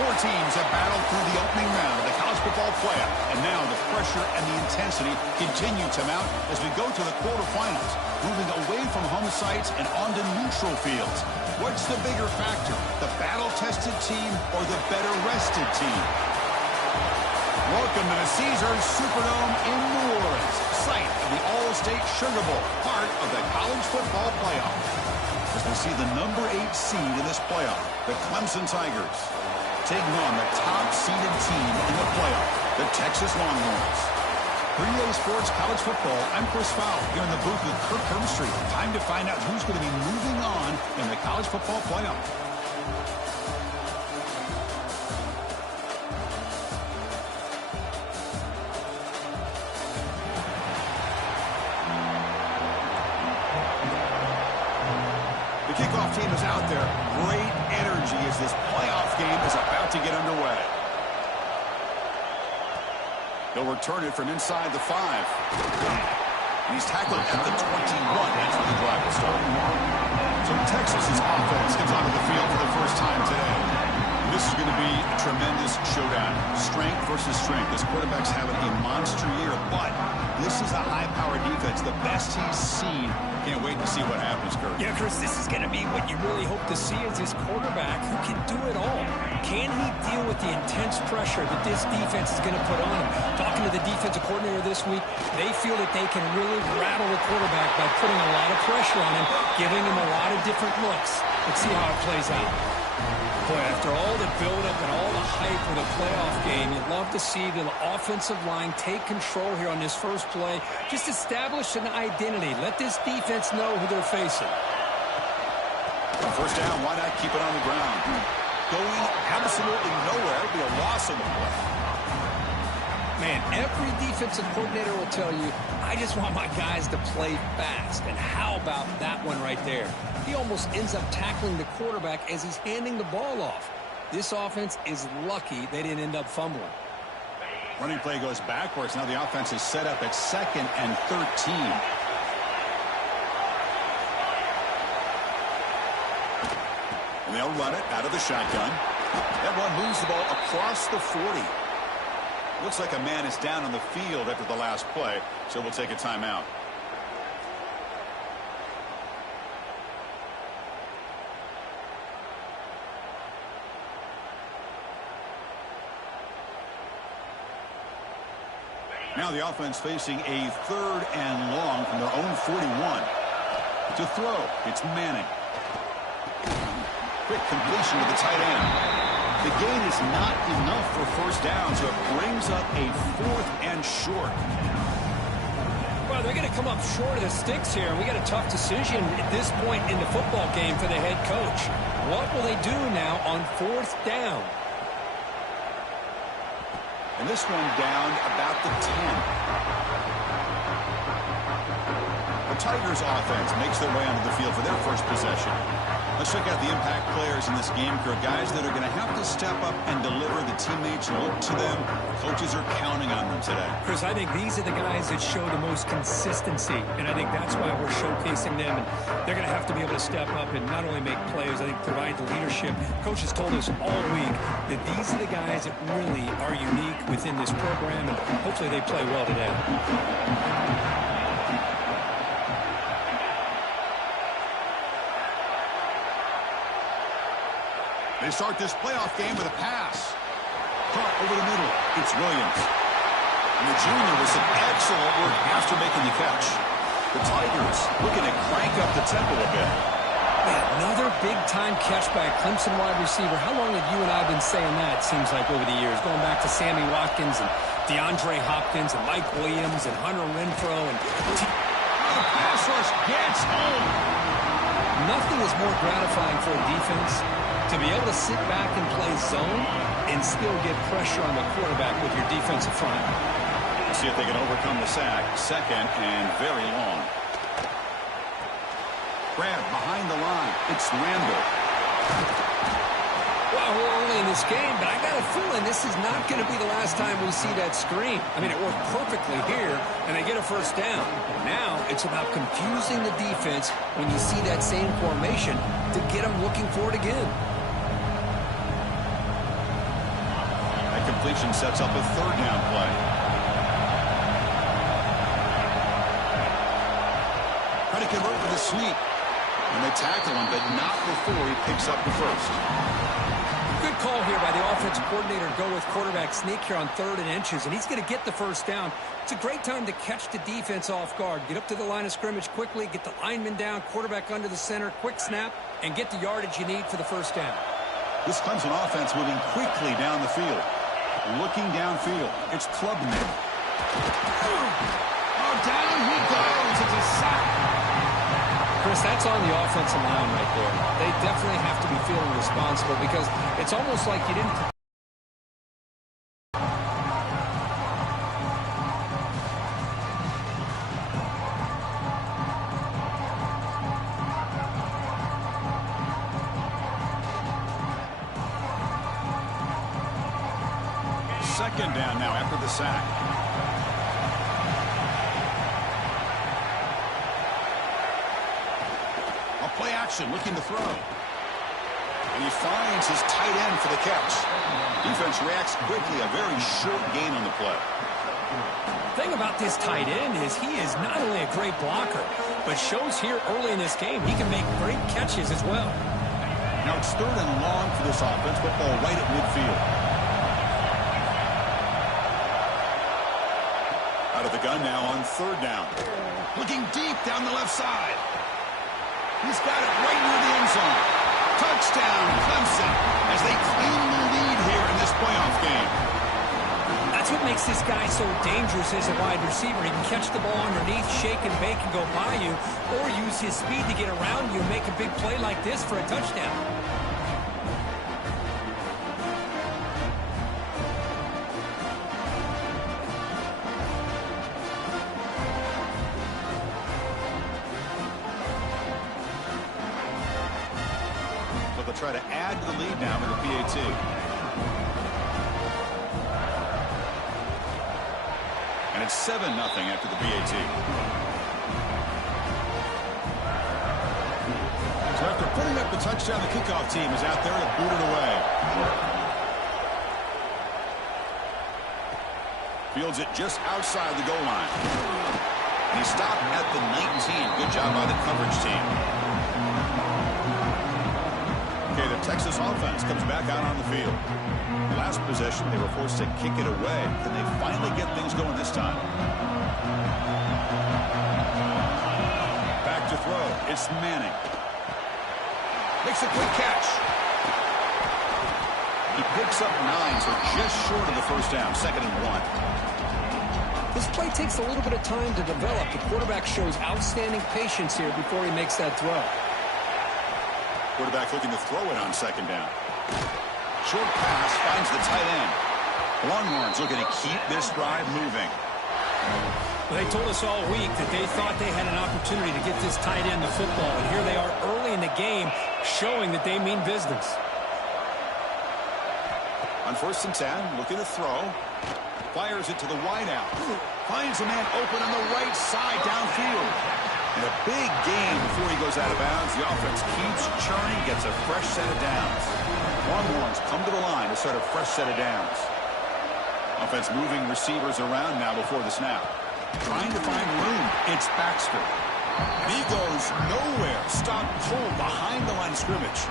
Four teams have battled through the opening round of the college football playoff, and now the pressure and the intensity continue to mount as we go to the quarterfinals, moving away from home sites and onto neutral fields. What's the bigger factor, the battle-tested team or the better-rested team? Welcome to the Caesars Superdome in New Orleans, site of the All-State Sugar Bowl, part of the college football playoff. As we see the number 8 seed in this playoff, the Clemson Tigers, taking on the top-seeded team in the playoff, the Texas Longhorns. For EA Sports College Football, I'm Chris Fowle here in the booth with Kirk Herbstreit. Time to find out who's going to be moving on in the college football playoff. The kickoff team is out there. Great energy as this playoff game is about to get underway. They'll return it from inside the 5. He's tackled at the 21. That's where the drive will start. So Texas's offense comes onto the field for the first time today. This is going to be a tremendous showdown. Strength versus strength. This quarterback's having a monster year, but this is a high-powered defense, the best he's seen. Can't wait to see what happens, Kurt. Yeah, Chris, this is going to be what you really hope to see is this quarterback who can do it all. Can he deal with the intense pressure that this defense is going to put on him? Talking to the defensive coordinator this week, they feel that they can really rattle the quarterback by putting a lot of pressure on him, giving him a lot of different looks. Let's see how it plays out. Boy, after all the build-up and all the hype for the playoff game, you'd love to see the offensive line take control here on this first play. Just establish an identity. Let this defense know who they're facing. First down, why not keep it on the ground? Going absolutely nowhere. It'll be a loss on the play. Man, every defensive coordinator will tell you, I just want my guys to play fast. And how about that one right there? He almost ends up tackling the quarterback as he's handing the ball off. This offense is lucky they didn't end up fumbling. Running play goes backwards. Now the offense is set up at 2nd and 13. And they'll run it out of the shotgun. That one moves the ball across the 40. Looks like a man is down on the field after the last play, so we'll take a timeout. Now the offense facing a 3rd and long from their own 41. To throw, it's Manning. Quick completion to the tight end. The gain is not enough for first down, so it brings up a 4th and short. Well, they're going to come up short of the sticks here. We got a tough decision at this point in the football game for the head coach. What will they do now on 4th down? And this one down about the 10. The Tigers offense makes their way onto the field for their first possession. Let's check out the impact players in this game, Kurt. Guys that are going to have to step up and deliver. The teammates look to them. Coaches are counting on them today. Chris, I think these are the guys that show the most consistency, and I think that's why we're showcasing them. And they're going to have to be able to step up and not only make plays, I think provide the leadership. Coaches told us all week that these are the guys that really are unique within this program, and hopefully they play well today. They start this playoff game with a pass. Caught over the middle. It's Williams. And the junior with some excellent work after making the catch. The Tigers looking to crank up the tempo a bit. Man, another big-time catch by a Clemson wide receiver. How long have you and I been saying that, it seems like, over the years? Going back to Sammy Watkins and DeAndre Hopkins and Mike Williams and Hunter Renfrow. And the pass rush gets home. Nothing is more gratifying for a defense to be able to sit back and play zone and still get pressure on the quarterback with your defensive front. See if they can overcome the sack. 2nd and very long. Grab behind the line. It's Randall. Well, we're early in this game, but I got a feeling this is not going to be the last time we see that screen. I mean, it worked perfectly here, and they get a first down. Now it's about confusing the defense when you see that same formation to get them looking for it again. completion sets up a third down play. Trying to convert with a sneak. And they tackle him, but not before he picks up the first. Good call here by the offensive coordinator to go with quarterback sneak here on 3rd and inches, and he's going to get the first down. It's a great time to catch the defense off guard. Get up to the line of scrimmage quickly, get the lineman down, quarterback under the center, quick snap, and get the yardage you need for the first down. This Clemson offense moving quickly down the field. Looking downfield. It's Clubman. Oh, down he goes. It's a sack. Chris, that's on the offensive line right there. They definitely have to be feeling responsible because it's almost like you didn't... Second down now after the sack. A play action looking to throw. And he finds his tight end for the catch. Defense reacts quickly. A very short gain on the play. The thing about this tight end is he is not only a great blocker, but shows here early in this game he can make great catches as well. Now it's 3rd and long for this offense. Football right at midfield. Out of the gun now on 3rd down. Looking deep down the left side. He's got it right near the end zone. Touchdown, Clemson, as they claim the lead here in this playoff game. That's what makes this guy so dangerous as a wide receiver. He can catch the ball underneath, shake and bake and go by you, or use his speed to get around you and make a big play like this for a touchdown. Try to add to the lead now with a PAT. And it's 7-0 after the PAT. So after putting up the touchdown, the kickoff team is out there to boot it away. Fields it just outside the goal line. And he stopped at the 19. Good job by the coverage team. The Texas offense comes back out on the field. Last possession, they were forced to kick it away. Can they finally get things going this time? Back to throw. It's Manning. Makes a quick catch. He picks up 9, so just short of the first down. 2nd and 1. This play takes a little bit of time to develop. The quarterback shows outstanding patience here before he makes that throw. Quarterback looking to throw it on 2nd down. Short pass finds the tight end. Longhorns looking to keep this drive moving. Well, they told us all week that they thought they had an opportunity to get this tight end the football, and here they are early in the game showing that they mean business. On 1st and 10, looking to throw. Fires it to the wideout. Finds a man open on the right side downfield. And a big gain before he goes out of bounds. The offense keeps churning, gets a fresh set of downs. Longhorns come to the line to start a fresh set of downs. Offense moving receivers around now before the snap. Trying to find room. It's Baxter. And he goes nowhere. Stop cold behind the line of scrimmage.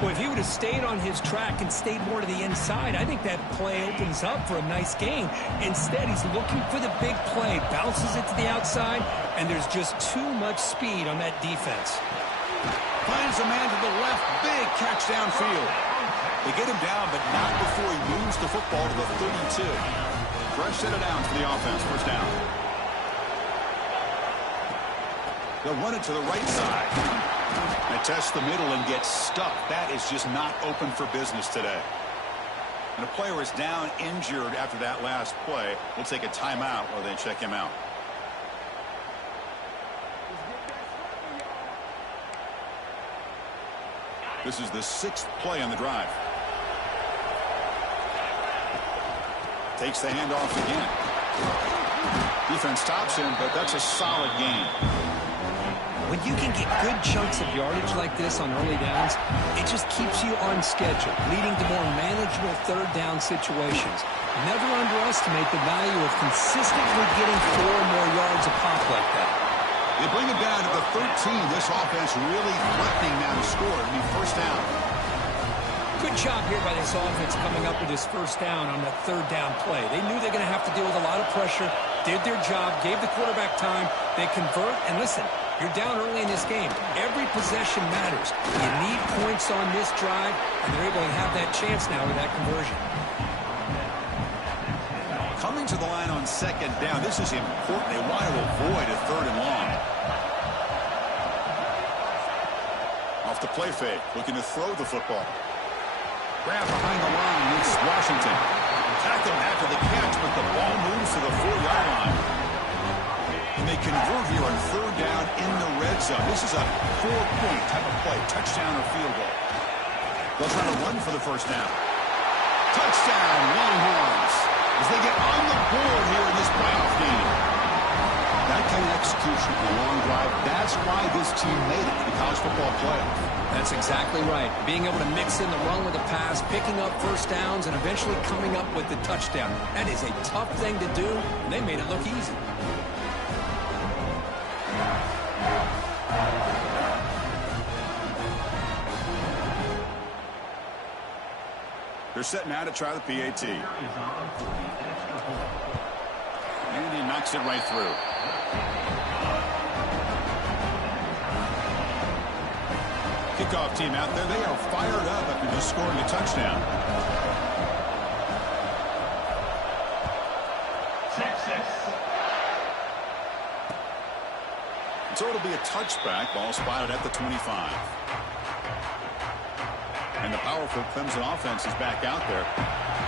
Well, if he would have stayed on his track and stayed more to the inside, I think that play opens up for a nice gain. Instead, he's looking for the big play, bounces it to the outside, and there's just too much speed on that defense. Finds a man to the left, big catch downfield. They get him down, but not before he moves the football to the 32. Fresh set of downs for the offense, 1st down. They'll run it to the right side. They test the middle and get stuck. That is just not open for business today. And a player is down injured after that last play. We'll take a timeout while they check him out. This is the 6th play on the drive. Takes the handoff again. Defense stops him, but that's a solid gain. When you can get good chunks of yardage like this on early downs, it just keeps you on schedule, leading to more manageable third down situations. Never underestimate the value of consistently getting 4 more yards a pop like that. They bring it down to the 13. This offense really threatening now to score. It'll be first down. Good job here by this offense coming up with this first down on that third down play. They knew they're going to have to deal with a lot of pressure, did their job, gave the quarterback time. They convert, and listen, you're down early in this game. Every possession matters. You need points on this drive, and they're able to have that chance now with that conversion. Coming to the line on second down, this is important. They want to avoid a third and long. Off the play fake, looking to throw the football. Grab behind the line, it's Washington. Tackle after the catch, but the ball moves to the 4-yard line. And they convert here on third down in the red zone. This is a 4-point type of play, touchdown or field goal. They'll try to run for the first down. Touchdown, Longhorns, as they get on the board here in this playoff game. That kind of execution, a long drive, that's why this team made it to the college football playoff. That's exactly right. Being able to mix in the run with the pass, picking up first downs, and eventually coming up with the touchdown. That is a tough thing to do, and they made it look easy. They're set now to try the PAT. And he knocks it right through. Kickoff team out there. They are fired up after just scoring a touchdown. 6-6. So it'll be a touchback. Ball spotted at the 25. And the powerful Clemson offense is back out there.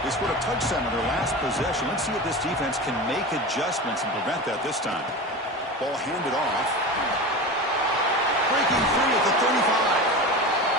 They scored a touchdown on their last possession. Let's see if this defense can make adjustments and prevent that this time. Ball handed off. Breaking free at the 35.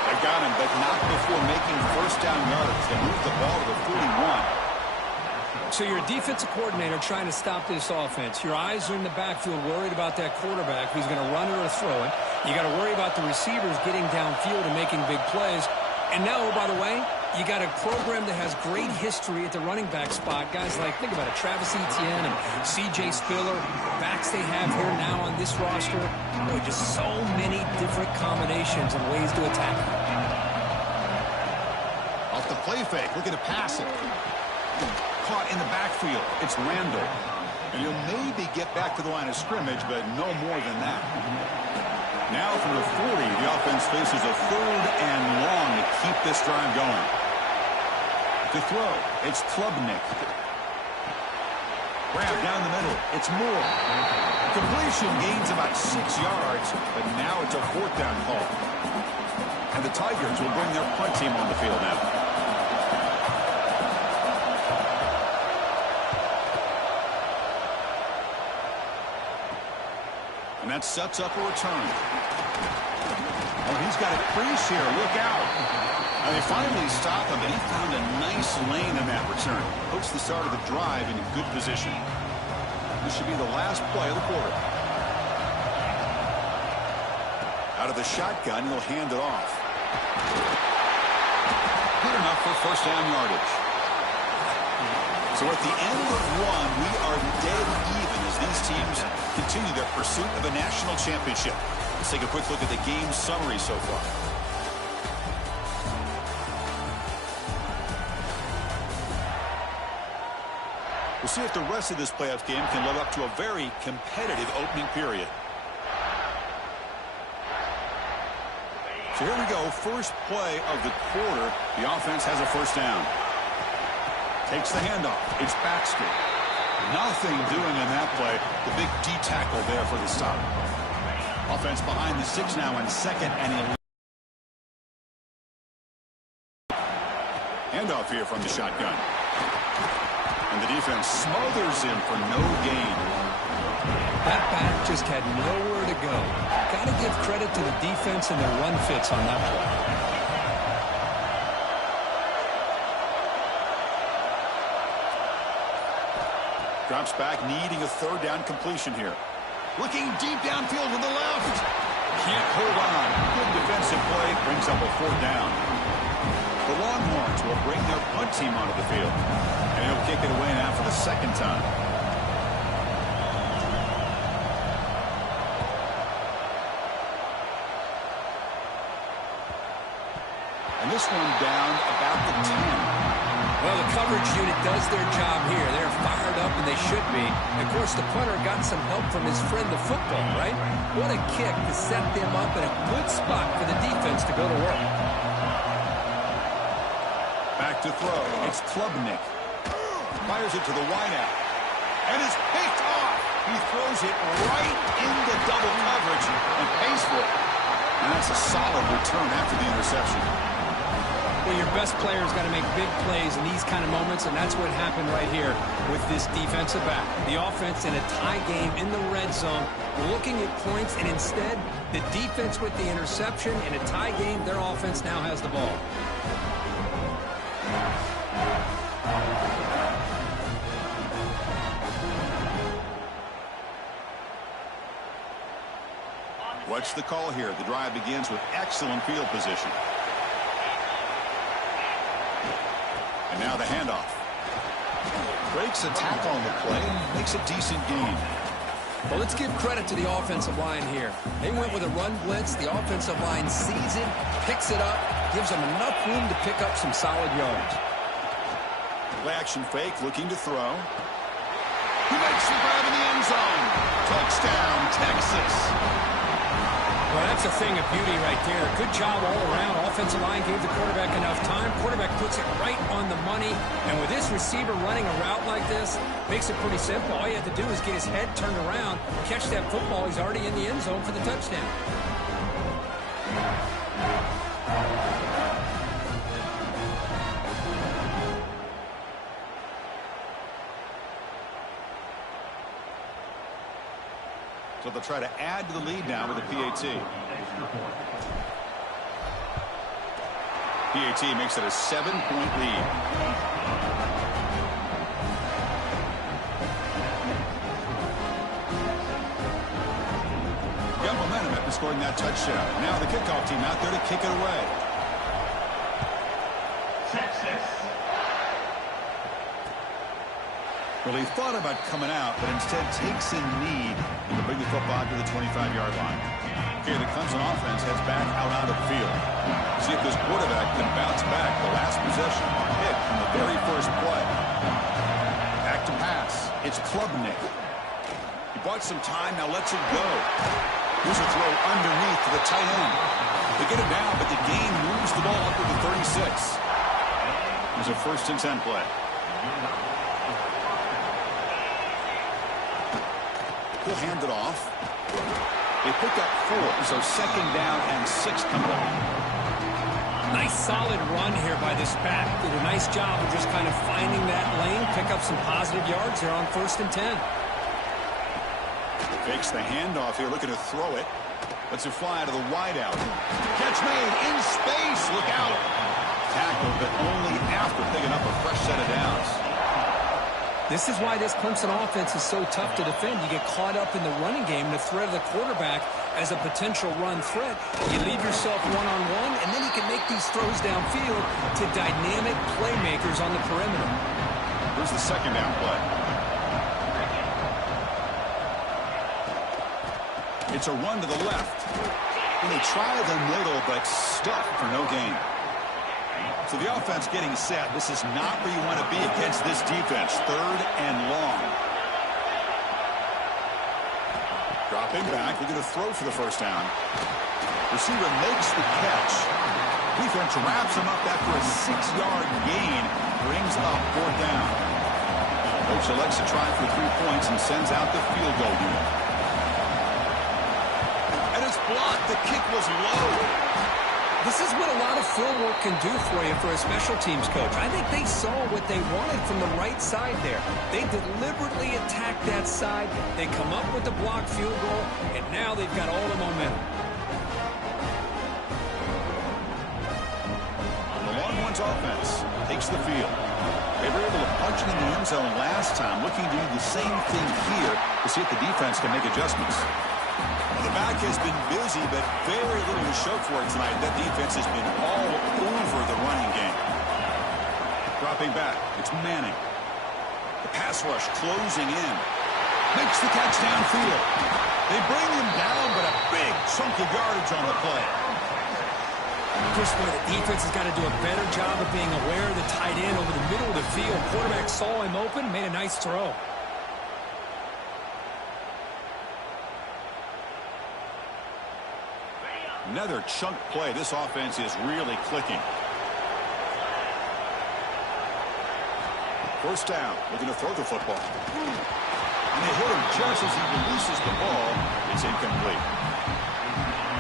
They got him, but not before making first down yards. They moved the ball to the 41. So you're a defensive coordinator trying to stop this offense. Your eyes are in the backfield worried about that quarterback who's going to run it or throw it. You got to worry about the receivers getting downfield and making big plays. And now, by the way, you got a program that has great history at the running back spot. Guys like, think about it, Travis Etienne and C.J. Spiller, backs they have here now on this roster. Boy, just so many different combinations and ways to attack. Off the play fake, looking to pass it. Caught in the backfield. It's Randall. And he'll maybe get back to the line of scrimmage, but no more than that. Now from the 40, the offense faces a third and long to keep this drive going. To throw, it's Klubnik. Grab down the middle, it's Moore. Completion gains about 6 yards, but now it's a 4th down call. And the Tigers will bring their punt team on the field now. And that sets up a return. Oh, he's got a crease here. Look out. And they finally stop him, and he found a nice lane in that return. Puts the start of the drive in good position. This should be the last play of the quarter. Out of the shotgun, he'll hand it off. Good enough for first down yardage. So at the end of one, we are dead even as these teams continue their pursuit of a national championship. Let's take a quick look at the game summary so far. We'll see if the rest of this playoff game can live up to a very competitive opening period. So here we go, first play of the quarter. The offense has a first down. Takes the handoff. It's Baxter. Nothing doing in that play. The big D tackle there for the stop. Offense behind the 6 now on second and 11. Handoff here from the shotgun. And the defense smothers him for no gain. That back just had nowhere to go. Got to give credit to the defense and their run fits on that play. Drops back, needing a third down completion here. Looking deep downfield with the left. hold on. Good defensive play brings up a 4th down. The Longhorns will bring their punt team onto the field. And he'll kick it away now for the 2nd time. And this one down about the 10. Well, the coverage unit does their job here. They're fired up, and they should be. And of course, the punter got some help from his friend, the football, right? What a kick to set them up in a good spot for the defense to go to work. Back to throw. It's Klubnik. Fires it to the wideout. And it's picked off. He throws it right into double coverage and pays for it. And that's a solid return after the interception. Well, your best player's got to make big plays in these kind of moments, and that's what happened right here with this defensive back. The offense in a tie game in the red zone, looking at points, and instead, the defense with the interception. In a tie game, their offense now has the ball. What's the call here? The drive begins with excellent field position. And now the handoff. Breaks a tackle on the play and makes a decent gain. Well, let's give credit to the offensive line here. They went with a run blitz. The offensive line sees it, picks it up, gives them enough room to pick up some solid yards. Play action fake, looking to throw. He makes the grab in the end zone. Touchdown, Texas. Well, that's a thing of beauty right there. Good job all around. Offensive line gave the quarterback enough time. Quarterback puts it right on the money. And with this receiver running a route like this, makes it pretty simple. All you have to do is get his head turned around, catch that football. He's already in the end zone for the touchdown. So they'll try to add to the lead now with a PAT. PAT makes it a 7-point lead. Got momentum after scoring that touchdown. Now the kickoff team out there to kick it away. Well, he thought about coming out, but instead takes a knee to bring the football to the 25-yard line. Here, the Clemson offense heads back out onto the field. See if this quarterback can bounce back. The last possession hit from the very first play. Back to pass. It's Klubnik. He bought some time, now lets it go. Here's a throw underneath to the tight end. They get it down, but the gain moves the ball up to the 36. There's a 1st and 10 play. He'll hand it off. They pick up 4, so 2nd down and 6 coming up. Nice solid run here by this back. Did a nice job of just kind of finding that lane, pick up some positive yards here on 1st and 10. Fakes the handoff here, looking to throw it. Lets it fly to the wideout. Catch made in space. Look out. Tackled, but only after picking up a fresh set of downs. This is why this Clemson offense is so tough to defend. You get caught up in the running game, the threat of the quarterback as a potential run threat. You leave yourself one-on-one, and then you can make these throws downfield to dynamic playmakers on the perimeter. Here's the 2nd down play. It's a run to the left. And they try the middle, but stuck for no gain. So the offense getting set. This is not where you want to be against this defense. 3rd and long. Dropping back. They're going to throw for the 1st down. Receiver makes the catch. Defense wraps him up after a 6-yard gain. Brings up 4th down. Coach elects to try for 3 points and sends out the field goal unit. And it's blocked. The kick was low. This is what a lot of film work can do for you for a special teams coach. I think they saw what they wanted from the right side there. They deliberately attacked that side. They come up with the blocked field goal, and now they've got all the momentum. The Longhorns offense takes the field. They were able to punch it in the end zone last time, looking to do the same thing here to see if the defense can make adjustments. The back has been busy, but very little to show for it tonight. That defense has been all over the running game. Dropping back, it's Manning. The pass rush closing in. Makes the catch downfield. They bring him down, but a big chunk of yardage on the play. Chris, the defense has got to do a better job of being aware of the tight end over the middle of the field. Quarterback saw him open, made a nice throw. Another chunk play. This offense is really clicking. First down, looking to throw the football. And they hit him just as he releases the ball. It's incomplete.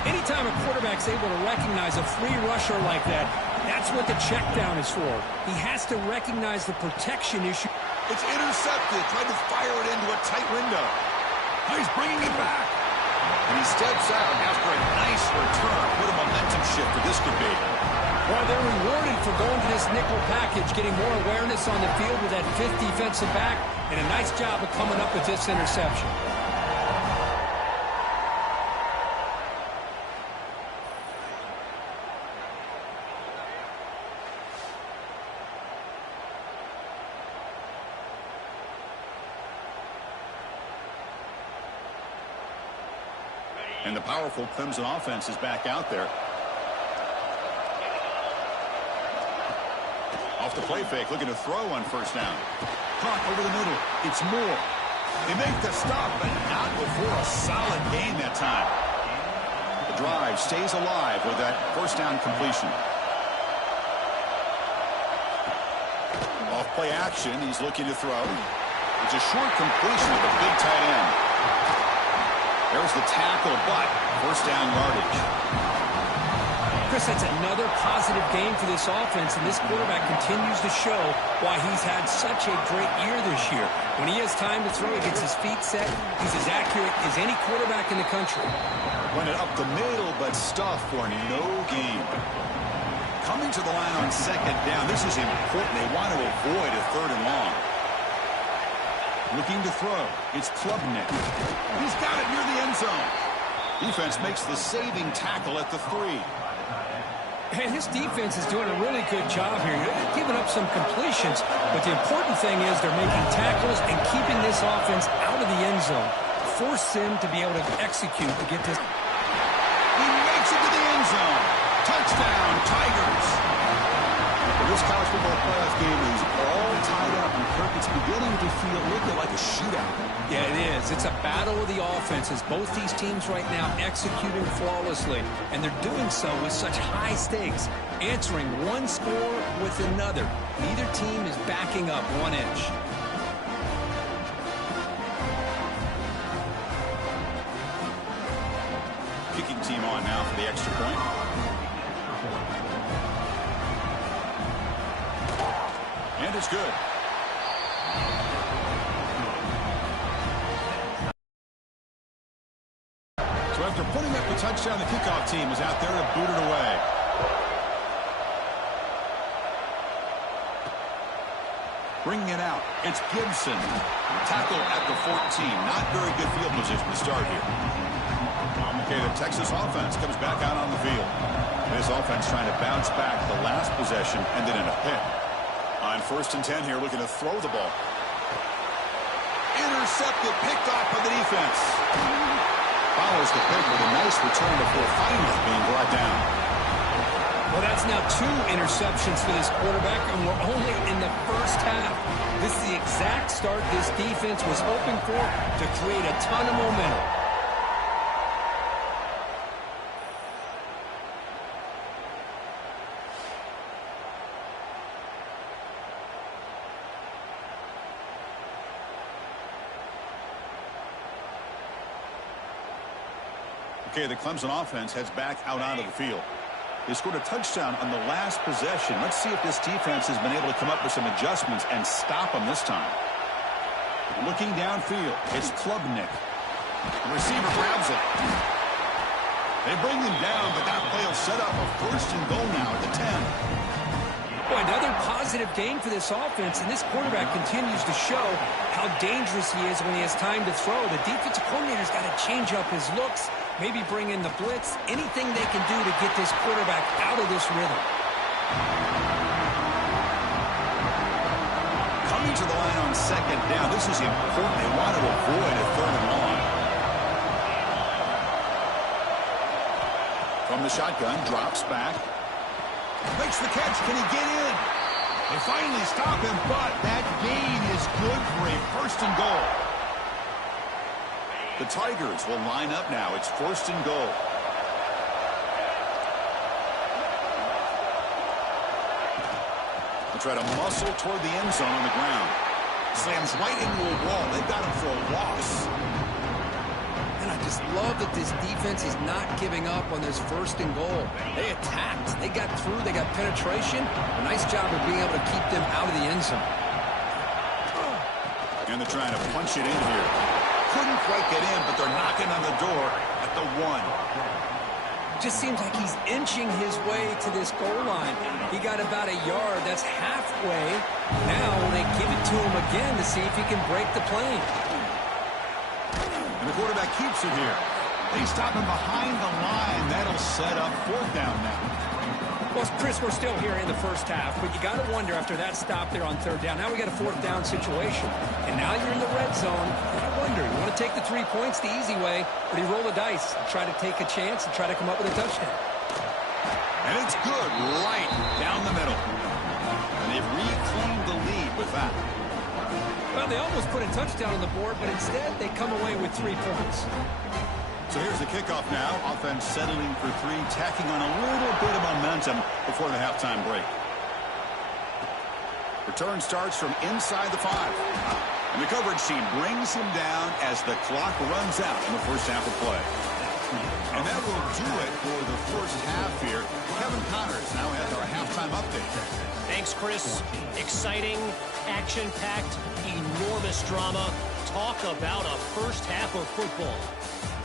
Anytime a quarterback's able to recognize a free rusher like that, that's what the check down is for. He has to recognize the protection issue. It's intercepted. Tried to fire it into a tight window. Now he's bringing it back. And he steps out after a nice return. What a momentum shifter this could be. Well, they're rewarded for going to this nickel package, getting more awareness on the field with that fifth defensive back, and a nice job of coming up with this interception. And the powerful Clemson offense is back out there. Off the play fake, looking to throw on first down. Caught over the middle. It's Moore. They make the stop, but not before a solid gain that time. The drive stays alive with that first down completion. Off play action, he's looking to throw. It's a short completion of the big tight end. There's the tackle, but first down yardage. Chris, that's another positive game for this offense, and this quarterback continues to show why he's had such a great year this year. When he has time to throw, he gets his feet set. He's as accurate as any quarterback in the country. Run it up the middle, but stuffed for no gain. Coming to the line on second down. This is important. They want to avoid a third and long. Looking to throw. It's Klubnik. He's got it near the end zone. Defense makes the saving tackle at the 3. And this defense is doing a really good job here. They're giving up some completions, but the important thing is they're making tackles and keeping this offense out of the end zone. Force them to be able to execute to get this. He makes it to the end zone. Touchdown, Tigers. This college football playoff game is all tied up, and Kirk, it's beginning to feel a little bit like a shootout. Yeah, it is. It's a battle of the offenses. Both these teams right now executing flawlessly, and they're doing so with such high stakes, answering one score with another. Neither team is backing up 1 inch. Kicking team on now for the extra point. And it's good. So after putting up the touchdown, the kickoff team is out there to boot it away. Bringing it out, it's Gibson. Tackle at the 14. Not very good field position to start here. Okay, the Texas offense comes back out on the field. This offense trying to bounce back. The last possession ended in a pick. On first and 10 here, looking to throw the ball. Intercepted, picked off by the defense. Follows the pick with a nice return before finally being brought down. Well, that's now 2 interceptions for this quarterback, and we're only in the first half. This is the exact start this defense was hoping for to create a ton of momentum. Okay, the Clemson offense heads back out onto the field. They scored a touchdown on the last possession. Let's see if this defense has been able to come up with some adjustments and stop them this time. Looking downfield, it's Klubnik. The receiver grabs it. They bring him down, but that play will set up a first and goal now at the 10. Boy, another positive game for this offense, and this quarterback continues to show how dangerous he is when he has time to throw. The defensive coordinator's got to change up his looks Maybe bring in the blitz. Anything they can do to get this quarterback out of this rhythm. Coming to the line on second down. This is important. They want to avoid a third and long. From the shotgun, drops back. Makes the catch. Can he get in? They finally stop him, but that gain is good for a first and goal. The Tigers will line up now. It's first and goal. They'll try to muscle toward the end zone on the ground. Slams right into a wall. They've got him for a loss. And I just love that this defense is not giving up on this first and goal. They attacked. They got through. They got penetration. A nice job of being able to keep them out of the end zone. And they're trying to punch it in here. Couldn't quite get in, but they're knocking on the door at the 1. Just seems like he's inching his way to this goal line. He got about a yard. That's halfway. Now they give it to him again to see if he can break the plane. And the quarterback keeps it here. They stop him behind the line. That'll set up fourth down now. Well, Chris, we're still here in the first half, but you got to wonder after that stop there on third down. Now we got a fourth down situation. And now you're in the red zone. I wonder, you want to take the 3 points the easy way, or do you roll the dice and try to take a chance and try to come up with a touchdown? And it's good right down the middle. And they've reclaimed the lead with that. Well, they almost put a touchdown on the board, but instead they come away with 3 points. So here's the kickoff now. Offense settling for 3, tacking on a little bit of momentum before the halftime break. Return starts from inside the 5. And the coverage team brings him down as the clock runs out in the first half of play. And that will do it for the first half here. Kevin Connors now has our halftime update. Thanks, Chris. Exciting, action-packed, enormous drama. Talk about a first half of football.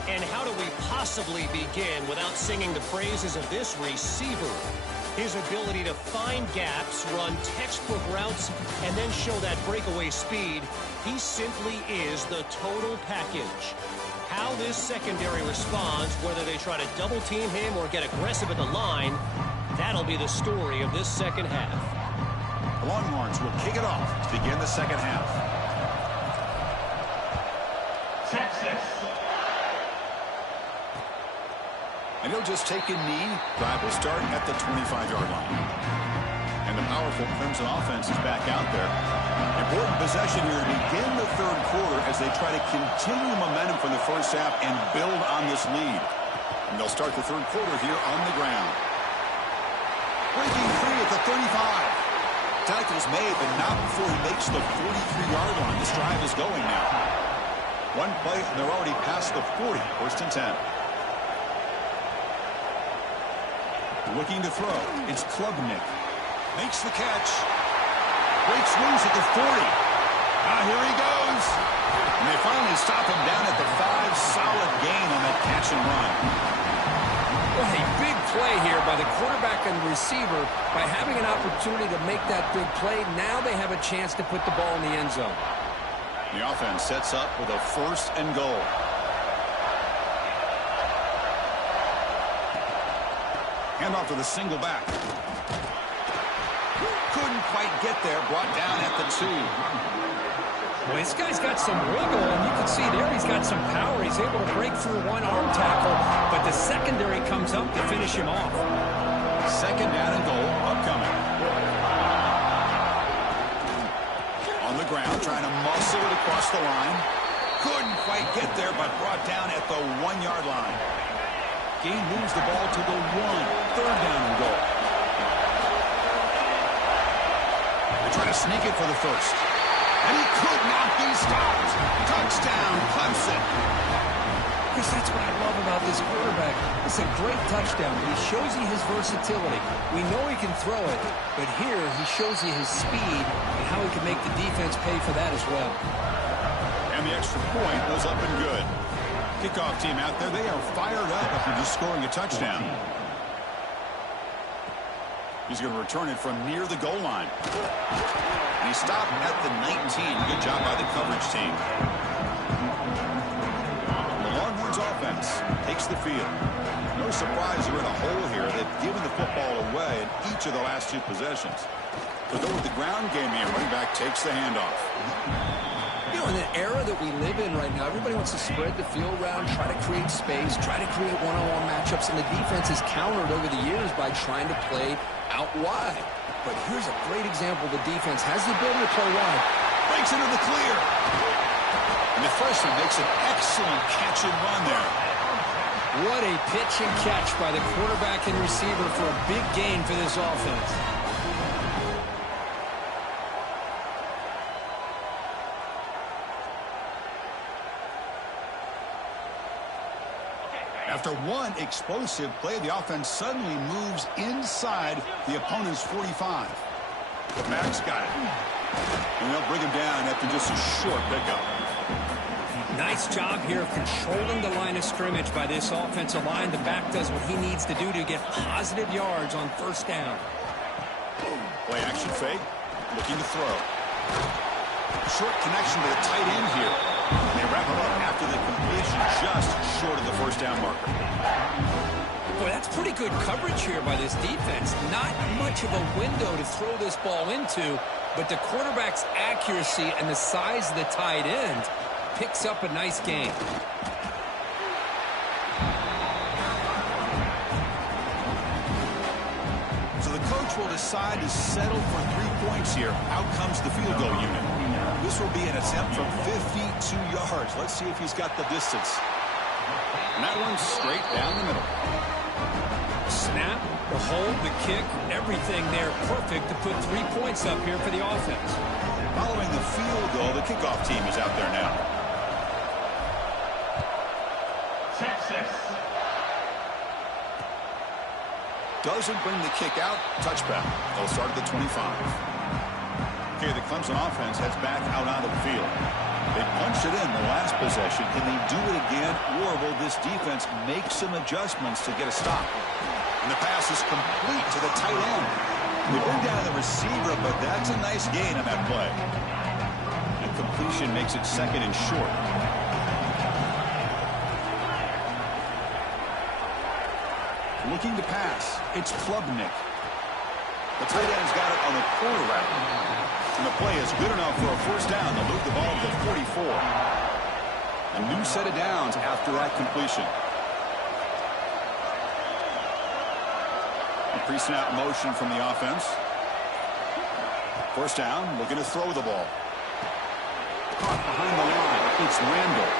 And how do we possibly begin without singing the praises of this receiver? His ability to find gaps, run textbook routes, and then show that breakaway speed. He simply is the total package. How this secondary responds, whether they try to double team him or get aggressive at the line, that'll be the story of this second half. The Longhorns will kick it off to begin the second half. Texas. And he'll just take a knee. Drive will start at the 25-yard line. And the powerful Clemson offense is back out there. Important possession here to begin the third quarter as they try to continue momentum from the first half and build on this lead. And they'll start the third quarter here on the ground. Breaking free at the 35. Tackles made, but not before he makes the 43-yard line. This drive is going now. One play, and they're already past the 40. First and 10. Looking to throw. It's Klubnik. Makes the catch. Breaks loose at the 40. Here he goes. And they finally stop him down at the 5. Solid gain on that catch and run. Well, a big play here by the quarterback and receiver. By having an opportunity to make that big play, now they have a chance to put the ball in the end zone. The offense sets up with a first and goal. Hand off to the single back. Couldn't quite get there. Brought down at the 2. Well, this guy's got some wiggle, and you can see there he's got some power. He's able to break through one arm tackle, but the secondary comes up to finish him off. Second down and goal upcoming. On the ground, trying to muscle it across the line. Couldn't quite get there, but brought down at the 1-yard line. Gain moves the ball to the 1. Third down and goal. They try to sneak it for the first. And he could not be stopped. Touchdown, Clemson. Chris, that's what I love about this quarterback. It's a great touchdown, but he shows you his versatility. We know he can throw it, but here he shows you his speed and how he can make the defense pay for that as well. And the extra point was up and good. Kickoff team out there, they are fired up after just scoring a touchdown. He's going to return it from near the goal line. And he stopped at the 19. Good job by the coverage team. The Longhorns offense takes takes the field. No surprise they're in a hole here. They've given the football away in each of the last 2 possessions. They'll go with the ground game here. Running back takes the handoff. You know, in the era that we live in right now, everybody wants to spread the field around, try to create space, try to create one-on-one matchups, and the defense has countered over the years by trying to play out wide. But here's a great example. The defense has the ability to play wide. Breaks into the clear. And the freshman makes an excellent catch and run there. What a pitch and catch by the quarterback and receiver for a big gain for this offense. After one explosive play, the offense suddenly moves inside the opponent's 45. But Max got it. And they'll bring him down after just a short pickup. Nice job here of controlling the line of scrimmage by this offensive line. The back does what he needs to do to get positive yards on first down. Play action fake. Looking to throw. Short connection to the tight end here. They wrap him up after the completion just short of the first down marker. Boy, that's pretty good coverage here by this defense. Not much of a window to throw this ball into, but the quarterback's accuracy and the size of the tight end picks up a nice gain. So the coach will decide to settle for 3 points here. Out comes the field goal unit. This will be an attempt from 52 yards. Let's see if he's got the distance. And that one's straight down the middle. Snap, the hold, the kick, everything there perfect to put 3 points up here for the offense. Following the field goal, the kickoff team is out there now. Texas. Doesn't bring the kick out. Touchback. They'll start at the 25. Okay, the Clemson offense heads back out onto the field. They punched it in the last possession. Can they do it again, or will this defense make some adjustments to get a stop? And the pass is complete to the tight end. They bring down the receiver, but that's a nice gain on that play. And completion makes it second and short. Looking to pass. It's Klubnik. The tight end's got it on the corner route. And the play is good enough for a first down. They'll move the ball to the 44. A new set of downs after that completion. A pre-snap motion from the offense. First down, looking to throw the ball. Caught behind the line. It's Randall.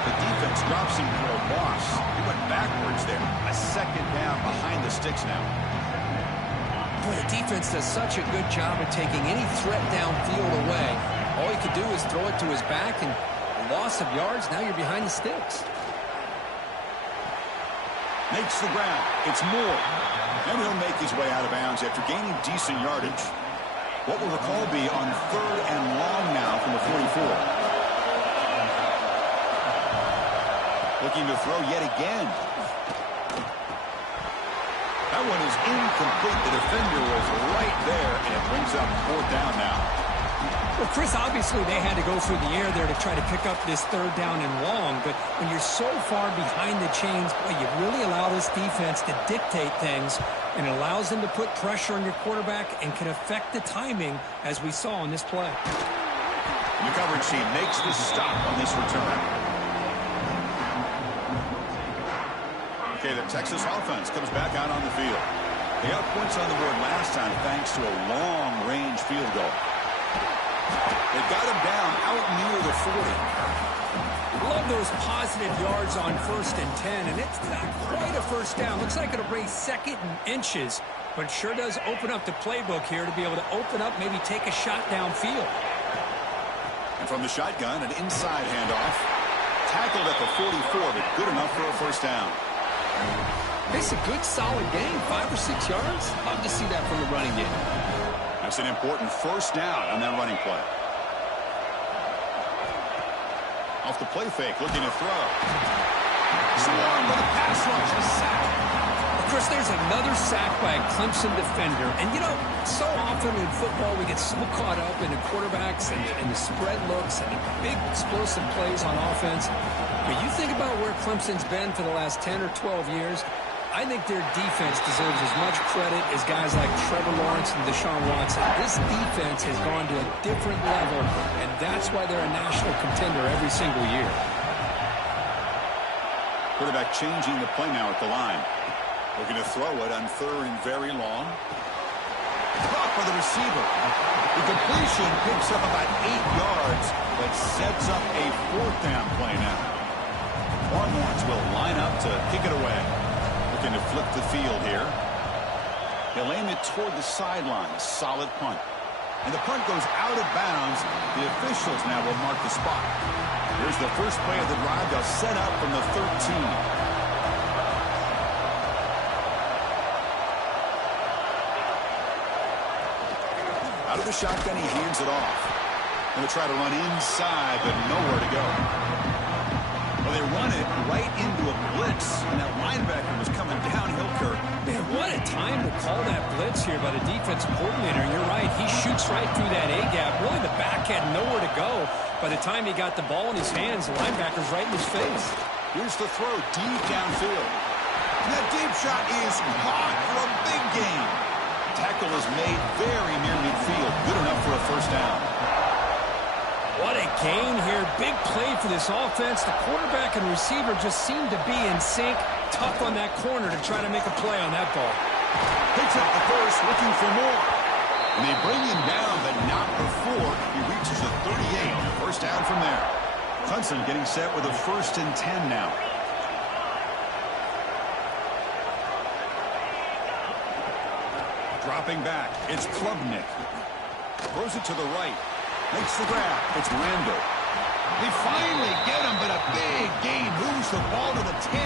The defense drops him for a loss. He went backwards there. A second down behind the sticks now. Boy, the defense does such a good job of taking any threat downfield away. All he could do is throw it to his back, and a loss of yards, now you're behind the sticks. Makes the ground. It's Moore. And he'll make his way out of bounds after gaining decent yardage. What will the call be on 3rd and long now from the 44? Looking to throw yet again. That one is incomplete. The defender was right there, and it brings up 4th down now. Well, Chris, obviously they had to go through the air there to try to pick up this 3rd down and long, but when you're so far behind the chains, boy, you really allow this defense to dictate things, and it allows them to put pressure on your quarterback and can affect the timing, as we saw in this play. The coverage team makes the stop on this return. Okay, the Texas offense comes back out on the field. They got points on the board last time thanks to a long-range field goal. They got him down out near the 40. Love those positive yards on 1st and 10, and it's not quite a first down. Looks like it'll bring 2nd and inches, but it sure does open up the playbook here to be able to open up, maybe take a shot downfield. And from the shotgun, an inside handoff. Tackled at the 44, but good enough for a first down. It's a good, solid game, 5 or 6 yards. Love to see that from the running game. That's an important first down on that running play. Off the play fake, looking to throw. Swarm with a pass rush, a sack. Of course, there's a Another sack by a Clemson defender. And, you know, so often in football we get so caught up in the quarterbacks and the spread looks and the big explosive plays on offense. But you think about where Clemson's been for the last 10 or 12 years, I think their defense deserves as much credit as guys like Trevor Lawrence and Deshaun Watson. This defense has gone to a different level, and that's why they're a national contender every single year. Quarterback changing the play now at the line. Looking to throw it on 3rd and very long. Caught by the receiver. The completion picks up about 8 yards, but sets up a 4th down play now. Longhorns will line up to kick it away. Looking to flip the field here. He'll aim it toward the sideline. Solid punt. And the punt goes out of bounds. The officials now will mark the spot. Here's the first play of the drive. They'll set up from the 13. Out of the shotgun, he hands it off. Going to try to run inside, but nowhere to go. Well, they run it right into a blitz, and that linebacker was coming downhill, Kirk. Man, what a time to call that blitz here by the defensive coordinator. And you're right, he shoots right through that A-gap. Really, the back had nowhere to go. By the time he got the ball in his hands, the linebacker's right in his face. Here's the throw deep downfield. And that deep shot is caught for a big gain. Tackle is made very near midfield. Good enough for a 1st down. What a gain here. Big play for this offense. The quarterback and receiver just seem to be in sync. Tough on that corner to try to make a play on that ball. Picks up the first, looking for more. And they bring him down, but not before he reaches the 38. 1st down from there. Clemson getting set with a 1st and 10 now. Dropping back, it's Klubnik. Throws it to the right. Makes the grab. It's Randall. They finally get him, but a big gain moves the ball to the 10.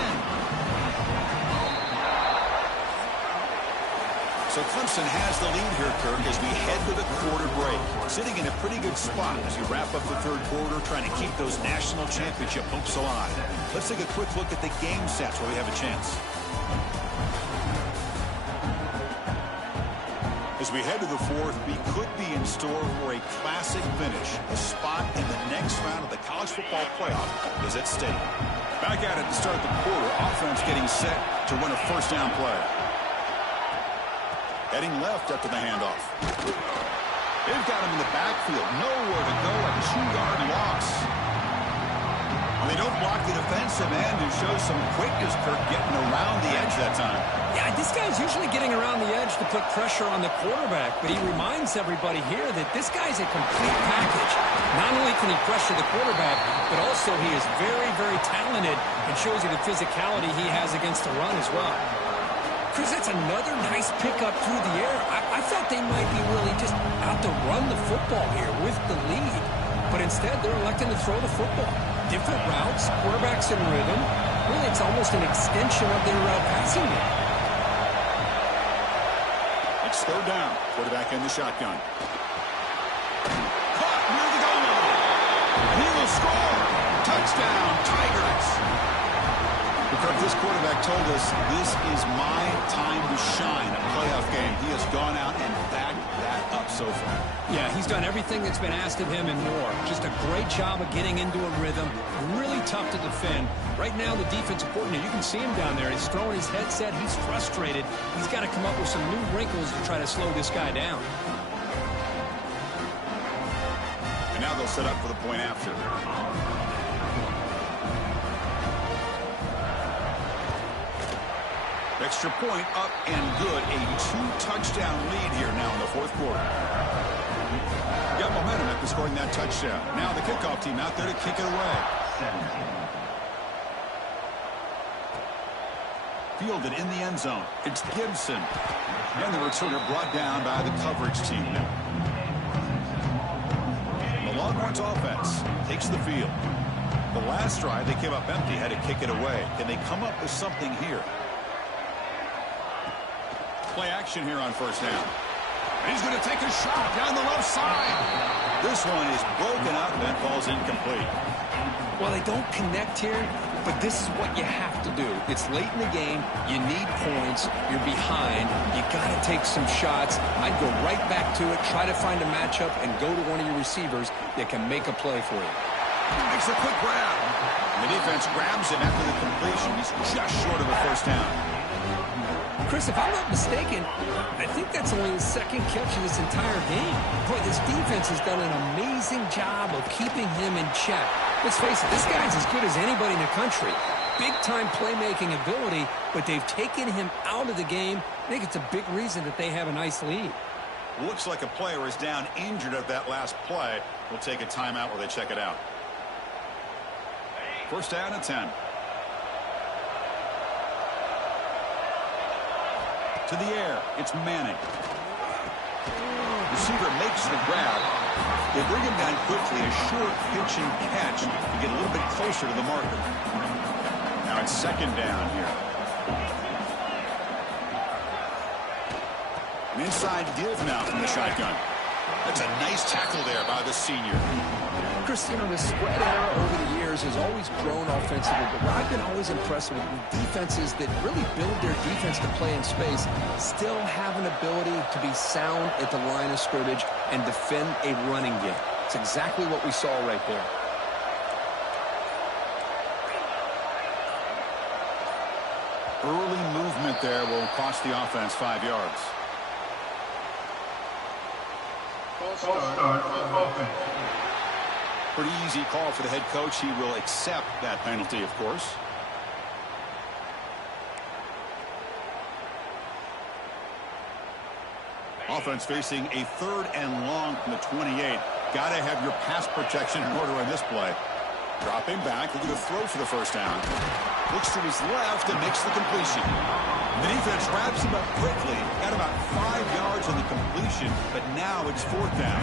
So Clemson has the lead here, Kirk, as we head to the quarter break. Sitting in a pretty good spot as you wrap up the 3rd quarter, trying to keep those national championship hopes alive. Let's take a quick look at the game sets where we have a chance. As we head to the 4th, we could be in store for a classic finish. A spot in the next round of the college football playoff is at stake. Back at it to start the quarter. Offense getting set to run a 1st down play. Heading left after the handoff. They've got him in the backfield. Nowhere to go. A 2-yard loss. And they don't block the defensive end and show some quickness, Kirk, getting around the edge that time. Yeah, this guy's usually getting around the edge to put pressure on the quarterback, but he reminds everybody here that this guy's a complete package. Not only can he pressure the quarterback, but also he is very, very talented and shows you the physicality he has against the run as well. Chris, that's another nice pickup through the air. I thought they might be really just out to run the football here with the lead, but instead they're electing to throw the football. Different routes, quarterbacks in rhythm. Really, it's almost an extension of their passing game. It's 3rd down. Quarterback in the shotgun. Caught near the goal line. He will score. Touchdown, Tigers. Because this quarterback told us this is my time to shine. A playoff game. He has gone out and backed that up so far. Yeah, he's done everything that's been asked of him and more. Just a great job of getting into a rhythm. Really tough to defend. Right now, the defensive coordinator, you can see him down there. He's throwing his headset. He's frustrated. He's got to come up with some new wrinkles to try to slow this guy down. And now they'll set up for the point after. Extra point up and good. A 2-touchdown lead here now in the 4th quarter. Got momentum after scoring that touchdown. Now the kickoff team out there to kick it away. Fielded in the end zone. It's Gibson. And the returner brought down by the coverage team now. The Longhorns offense takes the field. The last drive they came up empty, had to kick it away. Can they come up with something here? Play action here on 1st down. And he's going to take a shot down the left side. This one is broken up and falls incomplete. Well, they don't connect here. but this is what you have to do. It's late in the game. You need points. You're behind. You got to take some shots. I'd go right back to it, try to find a matchup, and go to one of your receivers that can make a play for you. Makes a quick grab. The defense grabs him after the completion. He's just short of a first down. Chris, if I'm not mistaken, I think that's only his second catch of this entire game. Boy, this defense has done an amazing job of keeping him in check. Let's face it, this guy's as good as anybody in the country. Big-time playmaking ability, but they've taken him out of the game. I think it's a big reason that they have a nice lead. Looks like a player is down injured at that last play. We'll take a timeout while they check it out. First down and 10. To the air, it's Manning. Receiver makes the grab. They bring him down quickly, a short pitch and catch to get a little bit closer to the marker. Now it's second down here. An inside give now from the shotgun. That's a nice tackle there by the senior. Chris, you know, the spread era over the years has always grown offensively, but what I've been always impressed with defenses that really build their defense to play in space still have an ability to be sound at the line of scrimmage and defend a running game. It's exactly what we saw right there. Early movement there will cost the offense 5 yards. Pretty easy call for the head coach. He will accept that penalty, of course. Offense facing a 3rd and long from the 28. Got to have your pass protection in order on this play. Dropping back, looking to throw for the first down. Looks to his left and makes the completion. The defense wraps him up quickly. Got about 5 yards on the completion, but now it's 4th down.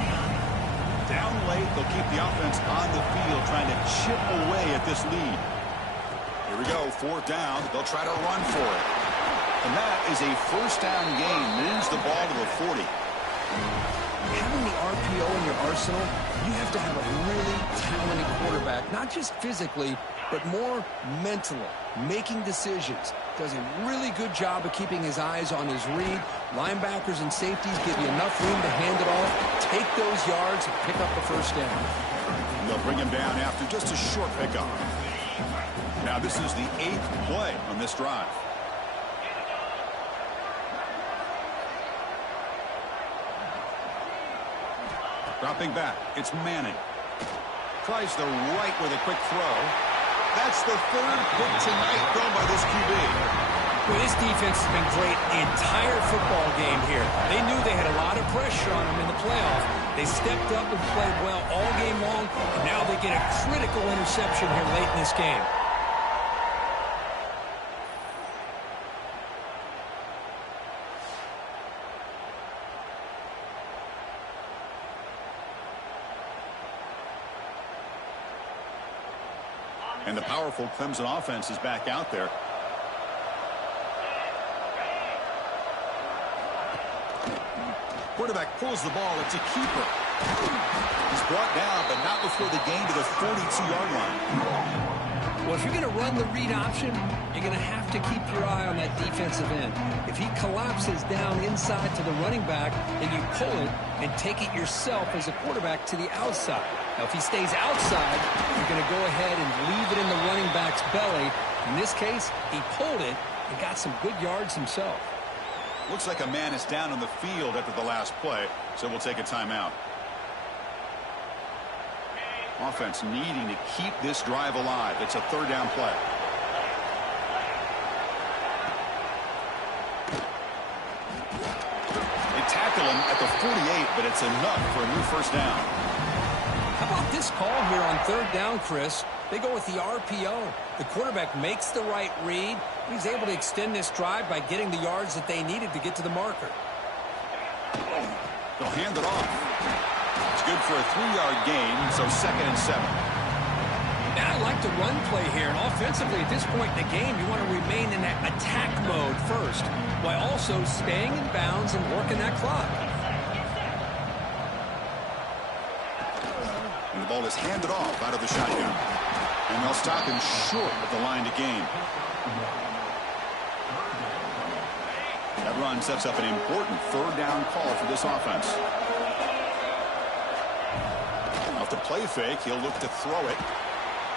Down late, they'll keep the offense on the field trying to chip away at this lead. Here we go, 4th down. They'll try to run for it. And that is a first down gain. Moves the ball to the 40. Having the RPO in your arsenal, you have to have a really talented quarterback, not just physically, but more mentally, making decisions. Does a really good job of keeping his eyes on his read. Linebackers and safeties give you enough room to hand it off, take those yards, and pick up the first down. They'll bring him down after just a short pickup. Now this is the 8th play on this drive. Dropping back, it's Manning. Tries the right with a quick throw. That's the 3rd pick tonight thrown by this QB. Well, this defense has been great the entire football game here. They knew they had a lot of pressure on them in the playoff. They stepped up and played well all game long, and now they get a critical interception here late in this game. And the powerful Clemson offense is back out there. Quarterback pulls the ball. It's a keeper. He's brought down, but not before the gain to the 42-yard line. Well, if you're going to run the read option, you're going to have to keep your eye on that defensive end. If he collapses down inside to the running back, then you pull it and take it yourself as a quarterback to the outside. Now, if he stays outside, you're going to go ahead and leave it in the running back's belly. In this case, he pulled it and got some good yards himself. Looks like a man is down on the field after the last play, so we'll take a timeout. Offense needing to keep this drive alive. It's a 3rd down play. They tackle him at the 48, but it's enough for a new first down. How about this call here on 3rd down, Chris? They go with the RPO. The quarterback makes the right read. He's able to extend this drive by getting the yards that they needed to get to the marker. They'll hand it off. It's good for a 3-yard gain, so 2nd and 7. And I like the run play here. And offensively, at this point in the game, you want to remain in that attack mode first, while also staying in bounds and working that clock. And the ball is handed off out of the shotgun. And they'll stop him short of the line to gain. That run sets up an important third down call for this offense. Off the play fake, he'll look to throw it.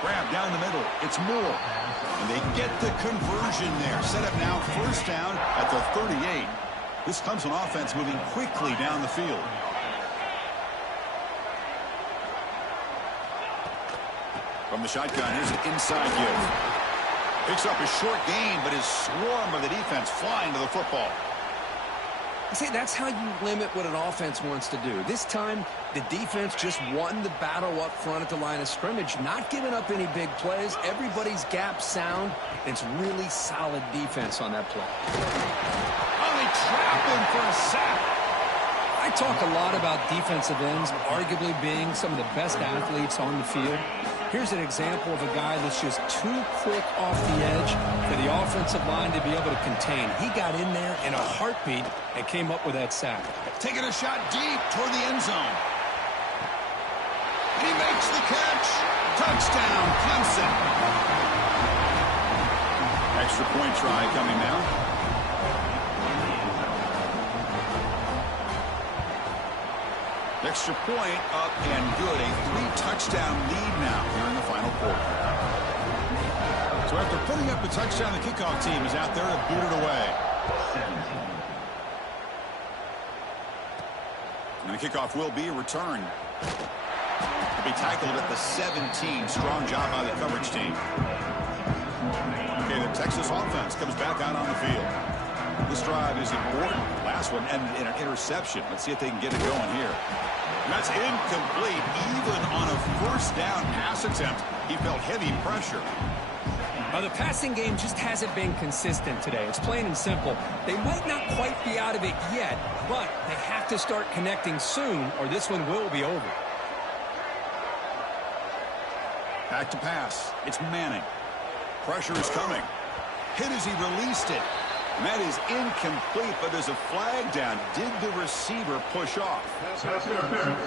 Grab down the middle. It's Moore. And they get the conversion there. Set up now first down at the 38. This Clemson offense moving quickly down the field. From the shotgun, here's an inside give. Picks up a short gain, but is swarmed by the defense flying to the football. See, that's how you limit what an offense wants to do. This time, the defense just won the battle up front at the line of scrimmage, not giving up any big plays. Everybody's gap sound. It's really solid defense on that play. Oh, they trap him for a sack. I talk a lot about defensive ends arguably being some of the best athletes on the field. Here's an example of a guy that's just too quick off the edge for the offensive line to be able to contain. He got in there in a heartbeat and came up with that sack. Taking a shot deep toward the end zone. And he makes the catch. Touchdown, Clemson. Extra point try coming now. Extra point up and good. A 3-touchdown lead now here in the final quarter. So after putting up a touchdown, the kickoff team is out there to boot it away. And the kickoff will be a return. He'll be tackled at the 17. Strong job by the coverage team. Okay, the Texas offense comes back out on the field. This drive is important. Last one ended in an interception. Let's see if they can get it going here. And that's incomplete. Even on a first down pass attempt, he felt heavy pressure. The passing game just hasn't been consistent today. It's plain and simple. They might not quite be out of it yet, but they have to start connecting soon or this one will be over. Back to pass. It's Manning. Pressure is coming. Hit as he released it. And that is incomplete, but there's a flag down. Did the receiver push off? That's interference.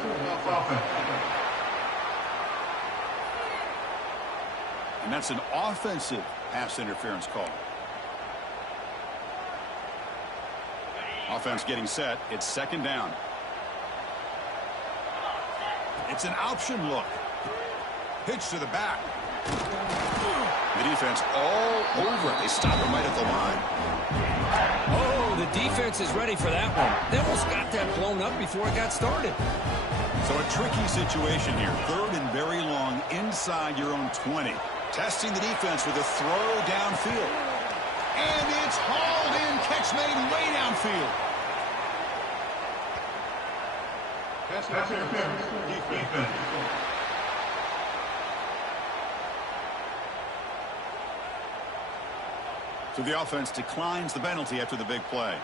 And that's an offensive pass interference call. Offense getting set. It's second down. It's an option look. Pitch to the back. The defense all over it. They stop him right at the line. Oh, the defense is ready for that one. They almost got that blown up before it got started. So a tricky situation here. Third and very long inside your own 20. Testing the defense with a throw downfield. And it's hauled in. Catch made way downfield. That's interference. Defense. So the offense declines the penalty after the big play.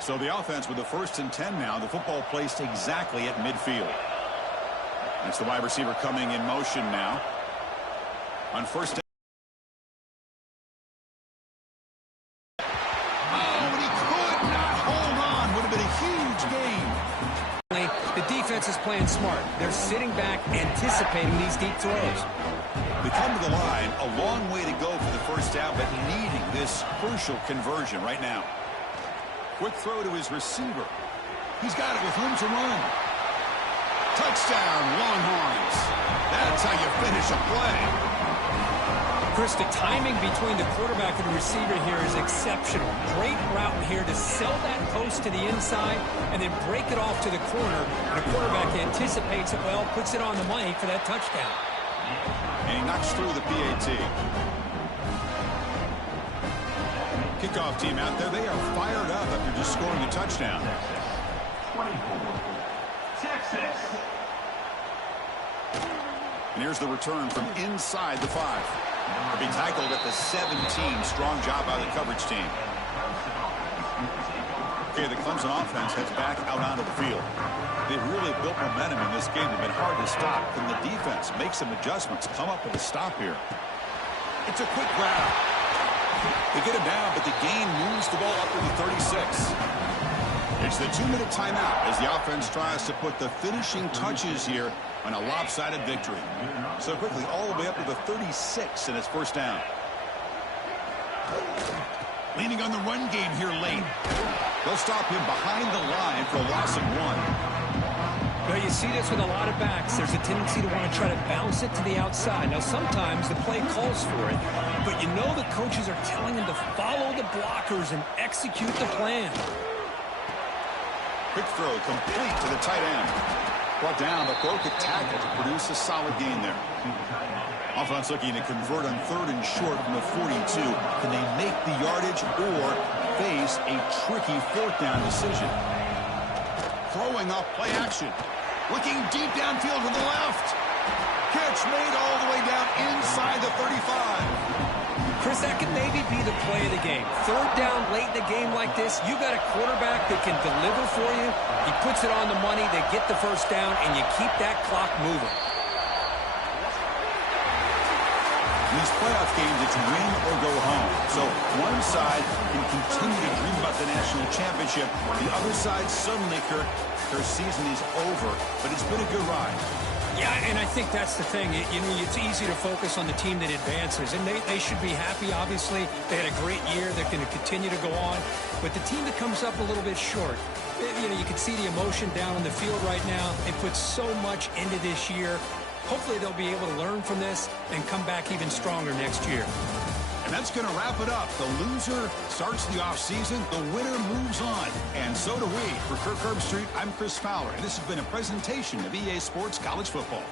So the offense with the 1st and 10 now. The football placed exactly at midfield. That's the wide receiver coming in motion now. On first down. Oh, but he could not hold on. Would have been a huge gain. The defense is playing smart. They're sitting back, anticipating these deep throws. They come to the line, a long way to go for the first down, but needing this crucial conversion right now. Quick throw to his receiver. He's got it with room to run. Touchdown, Longhorns. That's how you finish a play. Chris, the timing between the quarterback and the receiver here is exceptional. Great route here to sell that post to the inside and then break it off to the corner. And the quarterback anticipates it well, puts it on the money for that touchdown. And he knocks through the PAT. Kickoff team out there, they are fired up after just scoring a touchdown. 24. Texas. And here's the return from inside the 5. They'll be tackled at the 17. Strong job by the coverage team. Okay, the Clemson offense heads back out onto the field. They've really built momentum in this game. They've been hard to stop. Can the defense make some adjustments, come up with a stop here? It's a quick grab. They get him down, but the gain moves the ball up to the 36. It's the 2-minute timeout as the offense tries to put the finishing touches here on a lopsided victory. So quickly all the way up to the 36, and it's first down. Leaning on the run game here late. They'll stop him behind the line for a loss of 1. Well, you see this with a lot of backs. There's a tendency to want to try to bounce it to the outside. Now, sometimes the play calls for it, but you know the coaches are telling them to follow the blockers and execute the plan. Quick throw complete to the tight end. Brought down, but broke a tackle to produce a solid gain there. Offense looking to convert on 3rd and short from the 42. Can they make the yardage or face a tricky 4th down decision? Throwing off play action. Looking deep downfield to the left. Catch made all the way down inside the 35. Chris, that could maybe be the play of the game. 3rd down late in the game like this, you got a quarterback that can deliver for you. He puts it on the money, they get the first down, and you keep that clock moving. In these playoff games, it's win or go home. So one side can continue to dream about the national championship. The other side suddenly, Kirk, their season is over, but it's been a good ride. Yeah, and I think that's the thing. It's easy to focus on the team that advances, and they should be happy, obviously. They had a great year. They're going to continue to go on. But the team that comes up a little bit short, you can see the emotion down on the field right now. They put so much into this year. Hopefully they'll be able to learn from this and come back even stronger next year. And that's going to wrap it up. The loser starts the offseason. The winner moves on. And so do we. For Kirk Herbstreit, I'm Chris Fowler. And this has been a presentation of EA Sports College Football.